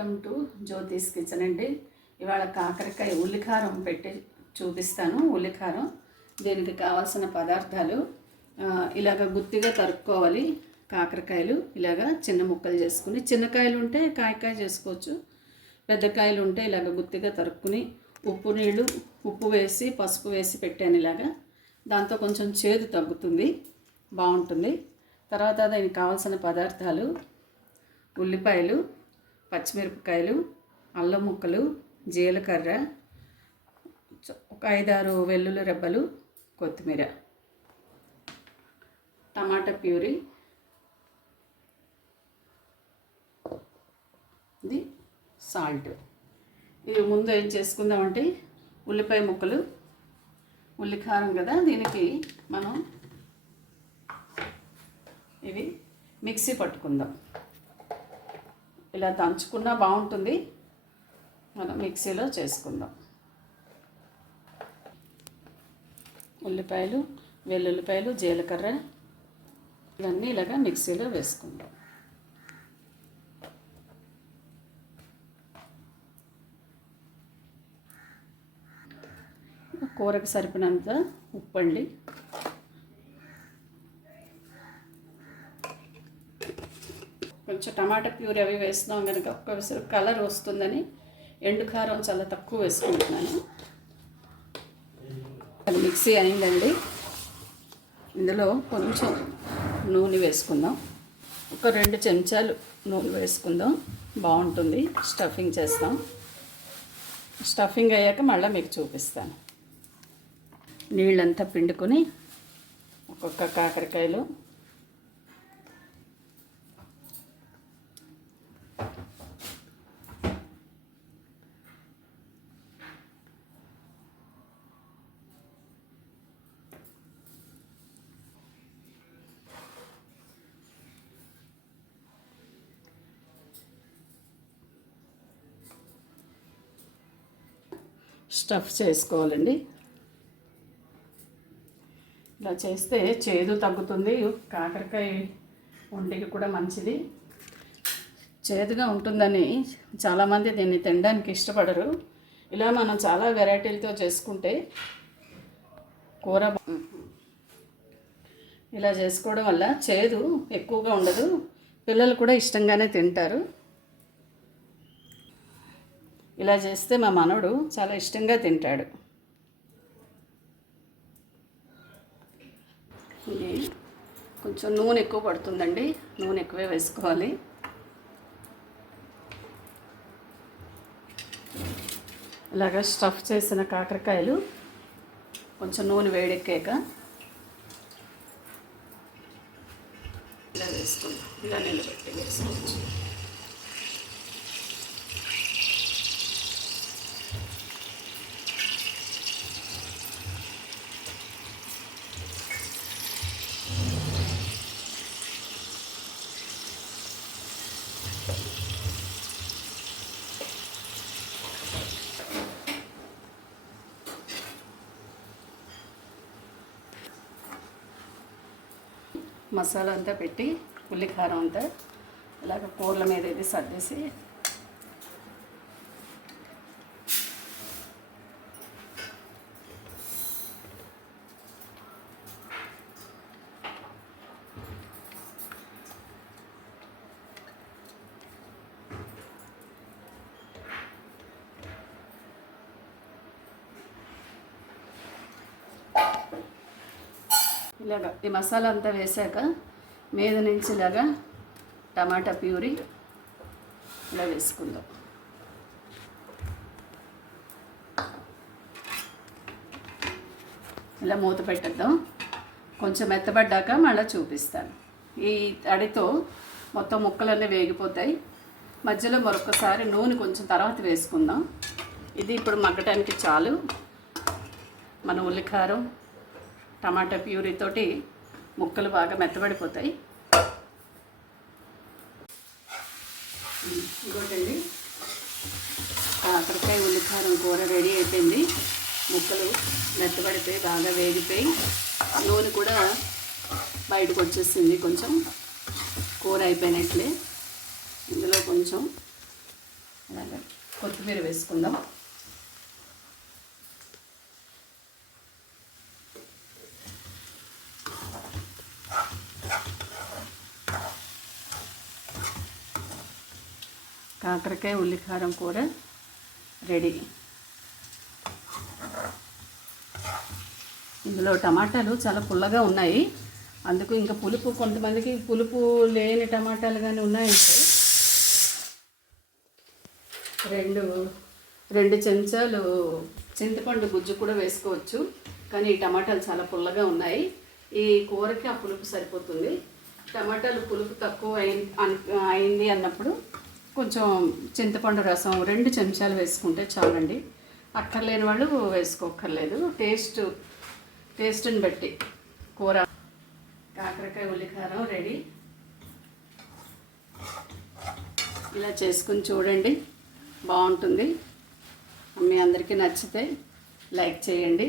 Welcome to జ్యోతిస్ kitchen అండి. ఇవాళ కాకరకాయ ఉల్లికారం పెట్టి చూపిస్తాను. ఉల్లికారం దీనికి కావాల్సిన పదార్థాలు ఇలాగ గుత్తిగా తరుక్కోవాలి. కాకరకాయలు ఇలాగ చిన్న ముక్కలు చేసుకుని, చిన్నకాయలు ఉంటే కాయకాయ చేసుకోవచ్చు, పెద్ద కాయలు ఉంటే ఇలాగ గుత్తిగా తరుక్కుని ఉప్పు వేసి పసుపు వేసి పెట్టాను. ఇలాగా దాంతో కొంచెం చేదు తగ్గుతుంది, బాగుంటుంది. తర్వాత దానికి కావాల్సిన పదార్థాలు ఉల్లిపాయలు, పచ్చిమిరపకాయలు, అల్లం ముక్కలు, జీలకర్ర, ఒక 5-6 వెల్లుల్లి రెబ్బలు, కొత్తిమీర, టమాటా ప్యూరీ, ఇది సాల్ట్. ఇది ముందు ఏం చేసుకుందామంటే ఉల్లిపాయ ముక్కలు, ఉల్లికారం కదా, దీనికి మనం ఇవి మిక్సీ పట్టుకుందాం. ఇలా దంచుకున్నా బాగుంటుంది, మనం మిక్సీలో చేసుకుందాం. ఉల్లిపాయలు, వెల్లుల్లిపాయలు, జీలకర్ర ఇవన్నీ ఇలాగా మిక్సీలో వేసుకుందాం. కూరకు సరిపడినంత ఉప్పు అండి. కొంచెం టమాటా ప్యూరీ అవి వేస్తున్నాం కనుక ఒక్కసారి కలర్ వస్తుందని ఎండు కారం చాలా తక్కువ వేసుకుంటున్నాను. అది మిక్సీ అయిందండి. ఇందులో కొంచెం నూనె వేసుకుందాం. ఒక 2 చెంచాలు నూనె వేసుకుందాం, బాగుంటుంది. స్టఫింగ్ చేస్తాం. స్టఫింగ్ అయ్యాక మళ్ళీ మీకు చూపిస్తాను. నీళ్ళంతా పిండుకొని ఒక్కొక్క కాకరకాయలు స్టఫ్ చేసుకోవాలండి. ఇలా చేస్తే చేదు తగ్గుతుంది, కాకరకాయ ఒంటికి కూడా మంచిది. చేదుగా ఉంటుందని చాలామంది దీన్ని తినడానికి ఇష్టపడరు. ఇలా మనం చాలా వెరైటీలతో చేసుకుంటే కూర ఇలా చేసుకోవడం వల్ల చేదు ఎక్కువగా ఉండదు, పిల్లలు కూడా ఇష్టంగానే తింటారు. ఇలా చేస్తే మా మనవడు చాలా ఇష్టంగా తింటాడు. ఇది కొంచెం నూనె ఎక్కువ పడుతుందండి, నూనె ఎక్కువే వేసుకోవాలి. ఇలాగ స్టఫ్ చేసిన కాకరకాయలు కొంచెం నూనె వేడెక్కాక ఇలా వేసుకుందాం. ఇలా నిలబెట్టి వేసుకోవచ్చు. మసాలా అంతా పెట్టి ఉల్లికారం అంతా ఇలాగ కూరల మీద ఇది సర్దేసి ఇలాగ ఈ మసాలా అంతా వేసాక మీద నుంచి ఇలాగా టమాటా ప్యూరీ ఇలా వేసుకుందాం. ఇలా మూత పెట్టేద్దాం. కొంచెం మెత్తబడ్డాక మళ్ళీ చూపిస్తాను. ఈ తడితో మొత్తం ముక్కలన్నీ వేగిపోతాయి. మధ్యలో మరొకసారి నూనె కొంచెం తర్వాత వేసుకుందాం. ఇది ఇప్పుడు మగ్గటానికి చాలు. మన ఉల్లికారం టమాటా ప్యూరీ తోటి ముక్కలు బాగా మెత్తబడిపోతాయి. ఇంకోటండి, కాకరకాయ ఉల్లికారం కూర రెడీ అయిపోయింది. ముక్కలు మెత్తబడిపోయి బాగా వేగిపోయి నూనె కూడా బయటకు వచ్చేసింది. కొంచెం కూర అయిపోయినట్లే. ఇందులో కొంచెం అలాగే కొత్తిమీర వేసుకుందాం. కాకరకాయ ఉల్లికారం కూర రెడీ. ఇందులో టమాటాలు చాలా పుల్లగా ఉన్నాయి, అందుకు ఇంకా పులుపు, కొంతమందికి పులుపు లేని టమాటాలు కానీ ఉన్నాయంటే రెండు చెంచాలు చింతపండు గుజ్జు కూడా వేసుకోవచ్చు. కానీ ఈ టమాటాలు చాలా పుల్లగా ఉన్నాయి, ఈ కూరకి ఆ పులుపు సరిపోతుంది. టమాటాలు పులుపు తక్కువ అయింది అన్నప్పుడు కొంచెం చింతపండు రసం 2 చెంచాలు వేసుకుంటే చాలండి. అక్కర్లేని వాళ్ళు వేసుకోక్కర్లేదు. టేస్ట్ని బట్టి కూర. కాకరకాయ ఉల్లికారం రెడీ. ఇలా చేసుకుని చూడండి, బాగుంటుంది. మీ అందరికీ నచ్చితే లైక్ చేయండి.